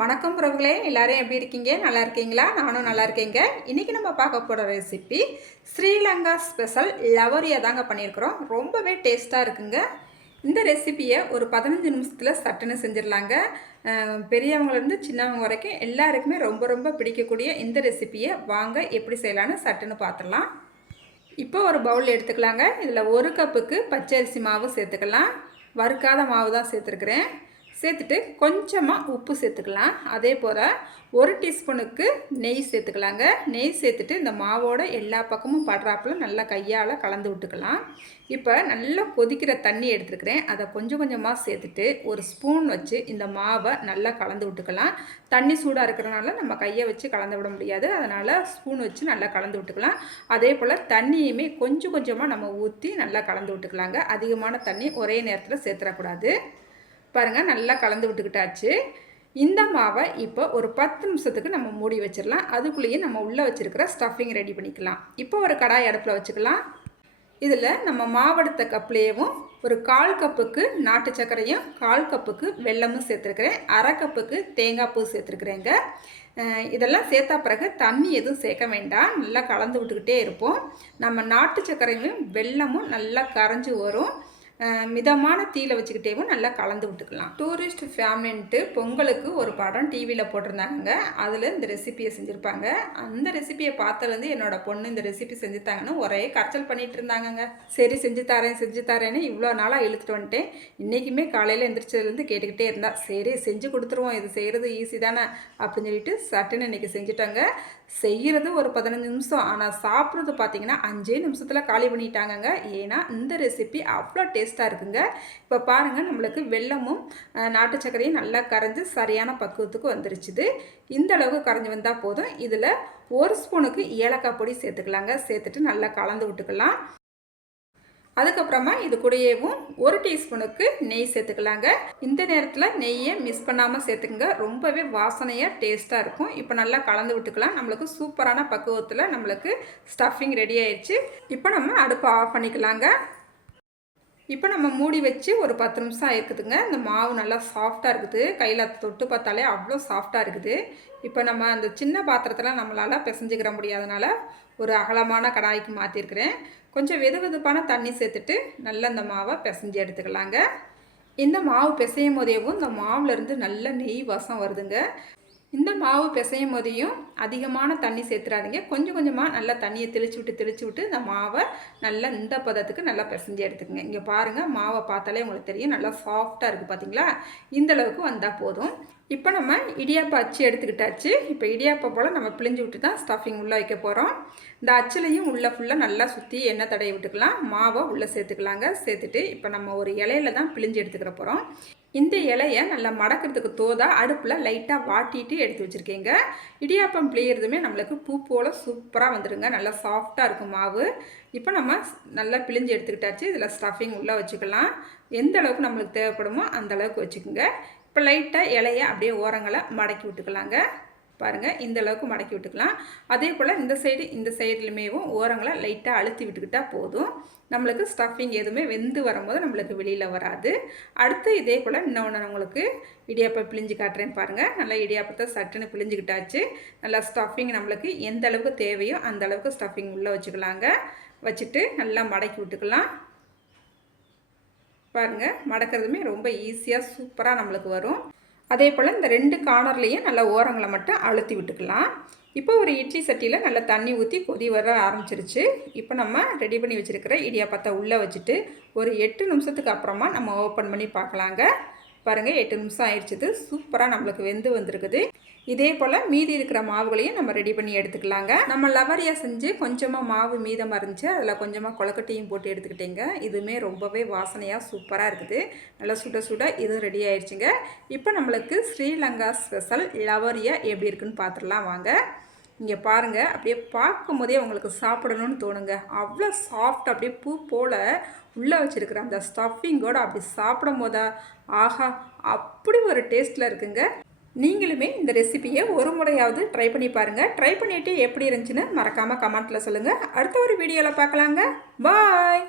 வணக்கம் பிரபுகளே, எல்லாரும் எப்படி இருக்கீங்க? நல்லா இருக்கீங்களா? நானும் நல்லா இருக்கேங்க. இன்றைக்கி நம்ம பார்க்க போகிற ரெசிபி ஸ்ரீலங்கா ஸ்பெஷல் லவரியா தாங்க பண்ணியிருக்கிறோம். ரொம்பவே டேஸ்ட்டாக இருக்குங்க. இந்த ரெசிபியை ஒரு 15 நிமிஷத்தில் சட்டுன்னு செஞ்சிடலாங்க. பெரியவங்கலேருந்து சின்னவங்க வரைக்கும் எல்லாருக்குமே ரொம்ப ரொம்ப பிடிக்கக்கூடிய இந்த ரெசிபியை வாங்க எப்படி செய்யலான்னு சட்டுன்னு பார்த்துடலாம். இப்போ ஒரு பவுல் எடுத்துக்கலாங்க. இதில் 1 கப்புக்கு பச்சரிசி மாவு சேர்த்துக்கலாம். வறுக்காத மாவு தான் சேர்த்துருக்குறேன். சேர்த்துட்டு கொஞ்சமாக உப்பு சேர்த்துக்கலாம். அதே போல் 1 டீஸ்பூனுக்கு நெய் சேர்த்துக்கலாங்க. நெய் சேர்த்துட்டு இந்த மாவோட எல்லா பக்கமும் படுறாப்புல நல்லா கையால் கலந்து விட்டுக்கலாம். இப்போ நல்லா கொதிக்கிற தண்ணி எடுத்துருக்கிறேன். அதை கொஞ்சம் கொஞ்சமாக சேர்த்துட்டு ஒரு ஸ்பூன் வச்சு இந்த மாவை நல்லா கலந்து விட்டுக்கலாம். தண்ணி சூடாக இருக்கிறனால நம்ம கையை வச்சு கலந்து விட முடியாது, அதனால் ஸ்பூன் வச்சு நல்லா கலந்து விட்டுக்கலாம். அதே போல் தண்ணியுமே கொஞ்சம் கொஞ்சமாக நம்ம ஊற்றி நல்லா கலந்து விட்டுக்கலாங்க. அதிகமான தண்ணி ஒரே நேரத்தில் சேர்த்துடக்கூடாது. பாருங்கள், நல்லா கலந்து விட்டுக்கிட்டாச்சு. இந்த மாவை இப்போ ஒரு 10 நிமிஷத்துக்கு நம்ம மூடி வச்சிடலாம். அதுக்குள்ளேயே நம்ம உள்ளே வச்சுருக்கிற ஸ்டஃபிங் ரெடி பண்ணிக்கலாம். இப்போ ஒரு கடாய் அடுப்பில் வச்சுக்கலாம். இதில் நம்ம மாவெடுத்த கப்லேயும் ஒரு 1/4 கப்புக்கு நாட்டு சர்க்கரையும் 1/4 கப்புக்கு வெல்லமும் சேர்த்துருக்குறேன். 1/2 கப்புக்கு தேங்காய் பூ சேர்த்துருக்குறேங்க. இதெல்லாம் சேர்த்தா பிறகு தண்ணி எதுவும் சேர்க்க வேண்டாம். நல்லா கலந்து விட்டுக்கிட்டே இருப்போம். நம்ம நாட்டு சர்க்கரையும் வெல்லமும் நல்லா கரைஞ்சி வரும். மிதமான தீயில் வச்சுக்கிட்டேவும் நல்லா கலந்து விட்டுக்கலாம். டூரிஸ்ட் ஃபேமிலின்ட்டு பொங்கலுக்கு ஒரு படம் டிவியில் போட்டிருந்தாங்க. அதில் இந்த ரெசிபியை செஞ்சுருப்பாங்க. அந்த ரெசிபியை பார்த்ததுலேருந்து என்னோடய பொண்ணு இந்த ரெசிபி செஞ்சுத்தாங்கன்னு ஒரே கரைச்சல் பண்ணிகிட்டு இருந்தாங்கங்க. சரி செஞ்சு தரேன்னு இவ்வளோ நாளாக இழுத்துட்டு வந்துட்டேன். இன்றைக்குமே காலையில் எந்திரிச்சதுலேருந்து கேட்டுக்கிட்டே இருந்தா. சரி செஞ்சு கொடுத்துருவோம், இது செய்கிறது ஈஸி தானே அப்படின்னு சொல்லிட்டு சட்டுன்னு இன்றைக்கி செஞ்சுட்டாங்க. செய்கிறது ஒரு 15 நிமிஷம், ஆனால் சாப்பிட்றது பார்த்திங்கன்னா 5 நிமிஷத்தில் காலி பண்ணிட்டாங்கங்க. ஏன்னா இந்த ரெசிபி அவ்வளோ டேஸ்ட்டாக இருக்குங்க. இப்போ பாருங்கள், நம்மளுக்கு வெல்லமும் நாட்டு சர்க்கரையும் நல்லா கரைஞ்சி சரியான பக்குவத்துக்கு வந்துருச்சுது. இந்த அளவுக்கு கரைஞ்சி வந்தால் போதும். இதில் 1 ஸ்பூனுக்கு ஏலக்காய் பொடி சேர்த்துக்கலாங்க. சேர்த்துட்டு நல்லா கலந்து விட்டுக்கலாம். அதுக்கப்புறமா இது கூடயேவும் 1 டீஸ்பூனுக்கு நெய் சேர்த்துக்கலாங்க. இந்த நேரத்தில் நெய்யை மிஸ் பண்ணாமல் சேர்த்துக்குங்க. ரொம்பவே வாசனையாக டேஸ்ட்டாக இருக்கும். இப்போ நல்லா கலந்து விட்டுக்கலாம். நம்மளுக்கு சூப்பரான பக்குவத்தில் நம்மளுக்கு ஸ்டஃபிங் ரெடி ஆயிடுச்சு. இப்போ நம்ம அடுப்பை ஆஃப் பண்ணிக்கலாங்க. இப்போ நம்ம மூடி வச்சு ஒரு 10 நிமிஷம் ஆயிருக்குதுங்க. இந்த மாவு நல்லா சாஃப்டாக இருக்குது. கையில் தொட்டு பார்த்தாலே அவ்வளோ சாஃப்டாக இருக்குது. இப்போ நம்ம அந்த சின்ன பாத்திரத்தில் நம்மளால் பிசைஞ்சிக்கிற முடியாதனால ஒரு அகலமான கடாய்க்கு மாற்றிருக்கிறேன். கொஞ்சம் வெதுவெதுப்பான தண்ணி சேர்த்துட்டு நல்லா இந்த மாவை பிசைஞ்சு எடுத்துக்கலாங்க. இந்த மாவு பிசையும் போதேவும் இந்த மாவுலேருந்து நல்ல நெய் வாசம் வருதுங்க. இந்த மாவு பிசையும் போதையும் அதிகமான தண்ணி சேர்த்துறாதீங்க. கொஞ்சம் கொஞ்சமாக நல்லா தண்ணியை தெளிச்சு விட்டு இந்த மாவை நல்லா இந்த பதத்துக்கு நல்லா பிசைஞ்சு எடுத்துக்கங்க. இங்கே பாருங்கள், மாவை பார்த்தாலே உங்களுக்கு தெரியும் நல்லா சாஃப்டாக இருக்குது. பார்த்தீங்களா? இந்தளவுக்கு வந்தால் போதும். இப்போ நம்ம இடியாப்பம் அச்சு எடுத்துக்கிட்டாச்சு. இப்போ இடியாப்பம் போல் நம்ம பிழிஞ்சு விட்டு தான் ஸ்டஃபிங் உள்ளே வைக்க போகிறோம். இந்த அச்சுலையும் உள்ளே ஃபுல்லாக நல்லா சுற்றி எண்ணெய் தடவி விட்டுக்கலாம். மாவை உள்ளே சேர்த்துக்கலாங்க. சேர்த்துட்டு இப்போ நம்ம ஒரு இலையில தான் பிழிஞ்சு எடுத்துக்கிற போகிறோம். இந்த இலையை நல்லா மடக்கிறதுக்கு தோதா அடுப்பில் லைட்டாக வாட்டிட்டு எடுத்து வச்சுருக்கேங்க. இடியாப்பம் பிழியறதுமே நம்மளுக்கு பூ போல் சூப்பராக வந்துடுங்க. நல்லா சாஃப்டாக இருக்கும் மாவு. இப்போ நம்ம நல்லா பிழிஞ்சு எடுத்துக்கிட்டாச்சு. இதில் ஸ்டஃபிங் உள்ளே வச்சுக்கலாம். எந்த அளவுக்கு நம்மளுக்கு தேவைப்படுமோ அந்த அளவுக்கு வச்சுக்கோங்க. இப்போ லைட்டாக இலையை அப்படியே ஓரங்களை மடக்கி விட்டுக்கலாங்க. பாருங்கள், இந்த அளவுக்கு மடக்கி விட்டுக்கலாம். அதே போல் இந்த சைடுலையுமேவும் ஓரங்களை லைட்டாக அழுத்தி விட்டுக்கிட்டால் போதும். நம்மளுக்கு ஸ்டஃபிங் எதுவுமே வெந்து வரும்போது நம்மளுக்கு வெளியில் வராது. அடுத்து இதே போல் இன்னொன்று உங்களுக்கு இடியாப்பம் பிழிஞ்சு காட்டுறேன் பாருங்கள். நல்லா இடியாப்பத்தை சட்டுன்னு பிழிஞ்சுக்கிட்டாச்சு. நல்லா ஸ்டஃபிங் நம்மளுக்கு எந்த அளவுக்கு தேவையோ அந்த அளவுக்கு ஸ்டஃபிங் உள்ளே வச்சுக்கலாங்க. வச்சுட்டு நல்லா மடக்கி விட்டுக்கலாம். பாருங்கள், மடக்கிறதுமே ரொம்ப ஈஸியாக சூப்பராக நம்மளுக்கு வரும். அதே போல் இந்த 2 கார்னர்லேயும் நல்லா ஓரங்களை மட்டும் அழுத்தி விட்டுக்கலாம். இப்போ ஒரு இட்லி சட்டியில் நல்லா தண்ணி ஊற்றி கொதி வர ஆரம்பிச்சிருச்சு. இப்போ நம்ம ரெடி பண்ணி வச்சுருக்கிற இடியாப்பத்தை உள்ளே வச்சுட்டு ஒரு 8 நிமிஷத்துக்கு அப்புறமா நம்ம ஓப்பன் பண்ணி பார்க்கலாங்க. பாருங்கள், 8 நிமிஷம் ஆயிடுச்சுது. சூப்பராக நம்மளுக்கு வெந்து வந்திருக்குது. இதே போல் மீதி இருக்கிற மாவுகளையும் நம்ம ரெடி பண்ணி எடுத்துக்கலாங்க. நம்ம லவரியா செஞ்சு கொஞ்சமாக மாவு மீதமாக இருந்துச்சு. அதில் கொஞ்சமாக கொழுக்கட்டையும் போட்டு எடுத்துக்கிட்டேங்க. இதுவுமே ரொம்பவே வாசனையாக சூப்பராக இருக்குது. நல்லா சுட சுட இது ரெடி ஆயிடுச்சுங்க. இப்போ நம்மளுக்கு ஸ்ரீலங்கா ஸ்பெஷல் லவரியா எப்படி இருக்குன்னு பார்த்துடலாம் வாங்க. இங்கே பாருங்கள், அப்படியே பார்க்கும் போதே உங்களுக்கு சாப்பிடணும்னு தோணுங்க. அவ்வளோ சாஃப்ட், அப்படியே பூ போல் உள்ளே வச்சுருக்கிற அந்த ஸ்டஃபிங்கோடு அப்படி சாப்பிடும் போதா ஆஹா, அப்படி ஒரு டேஸ்ட்டில் இருக்குங்க. நீங்களுமே இந்த ரெசிபியை ஒரு முறையாவது ட்ரை பண்ணி பாருங்கள். ட்ரை பண்ணிவிட்டு எப்படி இருந்துச்சுன்னு மறக்காமல் கமெண்ட்டில் சொல்லுங்கள். அடுத்த ஒரு வீடியோவில் பார்க்கலாங்க. பாய்.